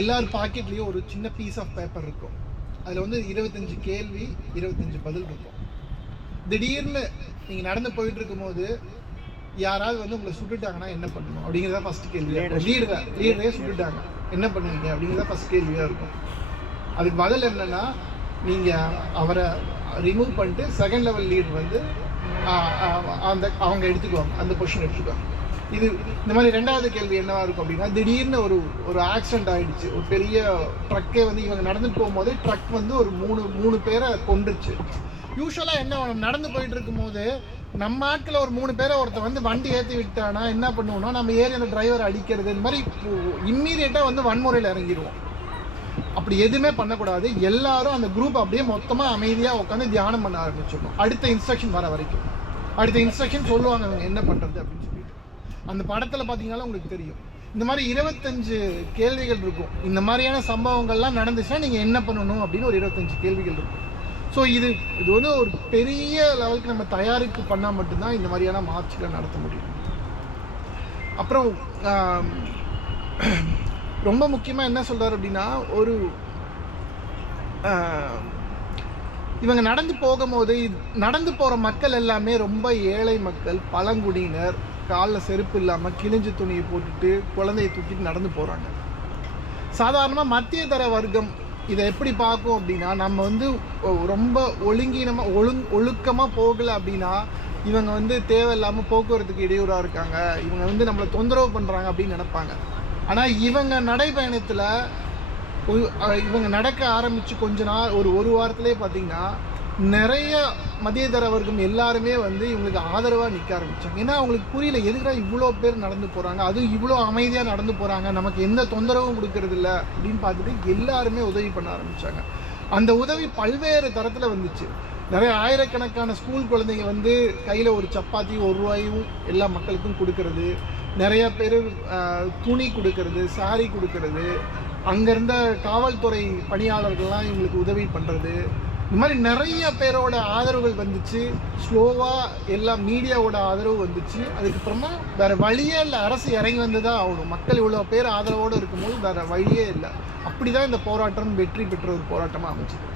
எல்லார் பாக்கெட்லேயும் ஒரு சின்ன பீஸ் ஆஃப் பேப்பர் இருக்கும். அதில் வந்து இருபத்தஞ்சு கேள்வி இருபத்தஞ்சு பதில் இருக்கும். திடீர்னு நீங்கள் நடந்து போயிட்டு இருக்கும்போது யாராவது வந்து உங்களை சுட்டுட்டாங்கன்னா என்ன பண்ணணும்? அப்படிங்கிறத ஃபர்ஸ்ட் கேள்வி லீடரை லீடரே சுட்டுட்டாங்க. என்ன பண்ணுவீங்க? அப்படிங்கிறத ஃபர்ஸ்ட் கேள்வியாக இருக்கும். அதுக்கு பதில் என்னன்னா நீங்கள் அவரை ரிமூவ் பண்ணிட்டு செகண்ட் லெவல் லீடர் வந்து அந்த அவங்க எடுத்துக்குவாங்க. அந்த பொசிஷன் எடுத்துக்குவாங்க. இது இந்த மாதிரி ரெண்டாவது கேள்வி என்னவா இருக்கும் அப்படின்னா திடீர்னு ஒரு ஒரு ஆக்சிடென்ட் ஆயிடுச்சு. ஒரு பெரிய ட்ரக்கே வந்து இவங்க நடந்துட்டு போகும்போது ட்ரக் வந்து ஒரு மூணு மூணு பேரை கொண்டுருச்சு யூஸ்வலாக என்ன நடந்து போயிட்டு இருக்கும்போது நம்ம ஆட்களை ஒரு மூணு பேரை ஒருத்தன் வந்து வண்டி ஏற்றி விட்டானா என்ன பண்ணுவோம்னா நம்ம ஏறி அந்த டிரைவரை அடிக்கிறது இந்த மாதிரி இம்மீடியட்டாக வந்து வன்முறையில் இறங்கிடுவோம் அப்படி எதுவுமே பண்ணக்கூடாது. எல்லாரும் அந்த குரூப் அப்படியே மொத்தமாக அமைதியாக உட்காந்து தியானம் பண்ண ஆரம்பிச்சிடணும். அடுத்த இன்ஸ்ட்ரக்ஷன் வர வரைக்கும். அடுத்த இன்ஸ்ட்ரக்ஷன் சொல்லுவாங்க என்ன பண்ணுறது அப்படின்னு அந்த படத்தில் பார்த்தீங்கன்னா உங்களுக்கு தெரியும். இந்த மாதிரி இருபத்தஞ்சு கேள்விகள் இருக்கும். இந்த மாதிரியான சம்பவங்கள்லாம் நடந்துச்சுன்னா நீங்கள் என்ன பண்ணணும் அப்படின்னு ஒரு இருபத்தஞ்சு கேள்விகள் இருக்கும். ஸோ இது இது வந்து ஒரு பெரிய லெவலுக்கு நம்ம தயாரிப்பு பண்ணால் மட்டும்தான் இந்த மாதிரியான மார்ச்களை நடத்த முடியும். அப்புறம் ரொம்ப முக்கியமாக என்ன சொல்கிறார் அப்படின்னா ஒரு இவங்க நடந்து போகும்போது நடந்து போகிற மக்கள் எல்லாமே ரொம்ப ஏழை மக்கள் பழங்குடியினர் காலில் செருப்பு இல்லாமல் கிழிஞ்சு துணியை போட்டுட்டு குழந்தையை தூக்கிட்டு நடந்து போகிறாங்க சாதாரணமாக மத்திய தர வர்க்கம் இதை எப்படி பார்க்கும் அப்படின்னா நம்ம வந்து ரொம்ப ஒழுங்கீனமாக ஒழுங் ஒழுக்கமாக போகலை அப்படின்னா இவங்க வந்து தேவையில்லாமல் போக்குவரத்துக்கு இடையூறாக இருக்காங்க. இவங்க வந்து நம்மளை தொந்தரவு பண்ணுறாங்க அப்படின்னு நினைப்பாங்க. ஆனால் இவங்க நடைபயணத்தில் இவங்க நடக்க ஆரம்பித்து கொஞ்ச நாள் ஒரு ஒரு வாரத்திலே பார்த்தீங்கன்னா நிறைய மதியதர வர்க்கம் எல்லாருமே வந்து இவங்களுக்கு ஆதரவாக நிற்க ஆரம்பித்தாங்க ஏன்னா அவங்களுக்கு புரியல எதுக்குடா இவ்வளோ பேர் நடந்து போகிறாங்க அதுவும் இவ்வளோ அமைதியாக நடந்து போகிறாங்க நமக்கு எந்த தொந்தரவும் கொடுக்கறது இல்லை அப்படின்னு பார்த்துட்டு எல்லாருமே உதவி பண்ண ஆரம்பித்தாங்க அந்த உதவி பல்வேறு தரத்தில் வந்துச்சு. நிறைய ஆயிரக்கணக்கான ஸ்கூல் குழந்தைங்க வந்து கையில் ஒரு சப்பாத்தி ஒரு ரூபாயும் எல்லா மக்களுக்கும் கொடுக்கறது. நிறைய பேர் துணி கொடுக்கறது சாரி கொடுக்கறது அங்கேருந்த காவல்துறை பணியாளர்கள்லாம் இவங்களுக்கு உதவி பண்ணுறது இந்த மாதிரி நிறைய பேரோட ஆதரவுகள் வந்துச்சு. ஸ்லோவாக எல்லா மீடியாவோட ஆதரவு வந்துச்சு. அதுக்கப்புறமா வேறு வழியே இல்லை. அரசு இறங்கி வந்து தான் ஆகணும். மக்கள் இவ்வளோ பேர் ஆதரவோடு இருக்கும்போது வேறு வழியே இல்லை. அப்படி தான் இந்த போராட்டம் வெற்றி பெற்ற ஒரு போராட்டமாக அமைச்சுது